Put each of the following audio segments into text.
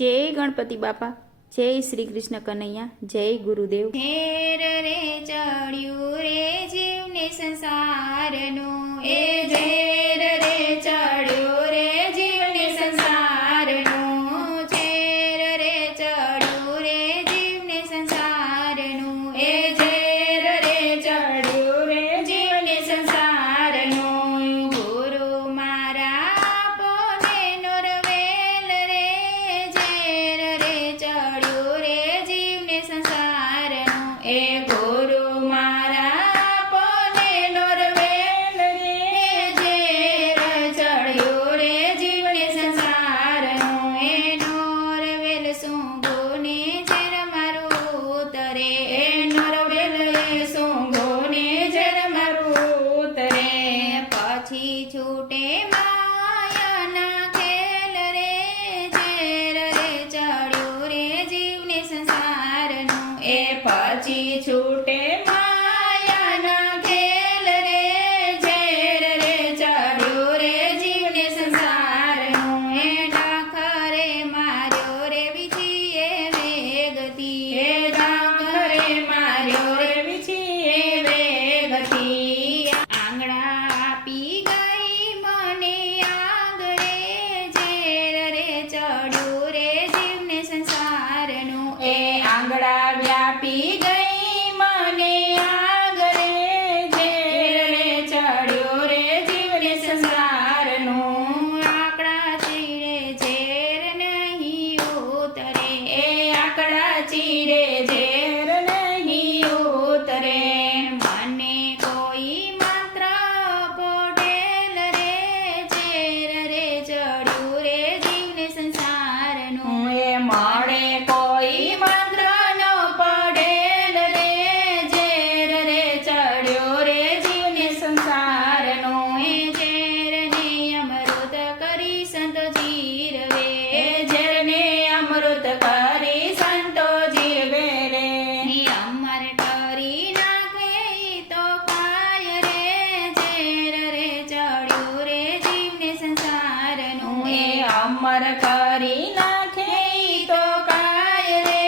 જય ગણપતિ બાપા, જય શ્રી કૃષ્ણ કનૈયા, જય ગુરુદેવ। ઘેર રે ચડ્યું રે જીવને સંસારનું, એ ઝેર રે ચડ્યું રે જીવને સંસારનું, ઝેર રે ચડ્યું રે જીવને સંસારનું, એ ઝેર રે ચડ્યું રે જીવને સંસારનું। ગુરુ મારા પોને નોરવેલ રે, ઝેર રે ચડ્યું રે જીવને સંસારનું, એ ગુરુ મારા પોને નોરવેલ રે, ઝેર ચડ્યું રે જીવને સંસારનું, એ નોરવેલ સૂંઘોને ઝેર મારું ઉતરે, એ નોરવેલ એ સૂંઘોને ઝેર મારું ઉતરે। પછી છૂટે માયાના ખેલ રે, ઝેર રે ચડ્યું રે જીવને સંસારનું, એ પછી છૂટે માયાના ખેલ રે, ઝેર રે ચડ્યું રે જીવને સંસારનું, એ ડાખરે માર્યો રે વિછીએ વેગથી, એ ડાખરે માર્યો રે વિછીએ વેગથી। આંગળા આપી ગઈ મને આગળે, ઝેર રે ચડ્યું રે જીવને સંસારનું, એ આંગળા વ્યાપી ગઈ મને આગળે, ઝેર રે ચડ્યું રે જીવને સંસારનું। આકડા ચીરે ઝેર નહીં ઉતરે, એ આકડા ચીરે ઝેર નહીં ઉતરે। મને કોઈ માત્ર પોટેલ રે, ઝેર રે ચડ્યું રે જીવને સંસારનું, એ મળે કોઈ માત્ર નો પડેલ રે, ઝેર રે ચડ્યું રે જીવને સંસારનું, એ ઝેરને અમૃત કરી સંતો જીરવે, એ ઝેરને અમૃત કરી સંતો જીરવે રે। અમર કરી નાખે ઈ તો ખાય રે, ઝેર રે ચડ્યું રે જીવને સંસારનું, એ અમર કરી નાખે ઈ તો ખાય રે,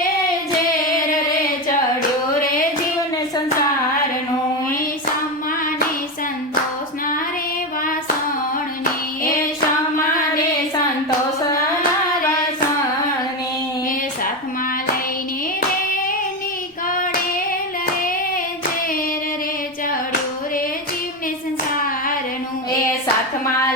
ઝેર રે ચડ્યું રે જીવને સંસારનું। એ સમાને સંતોષ ના રે વાસણને, એ સમાને સંતોષ ના વાસણને, એ સાથમાં લઈને રે નીકળેલ રે, ઝેર રે ચડ્યું રે જીવને સંસારનું, એ સાથમાં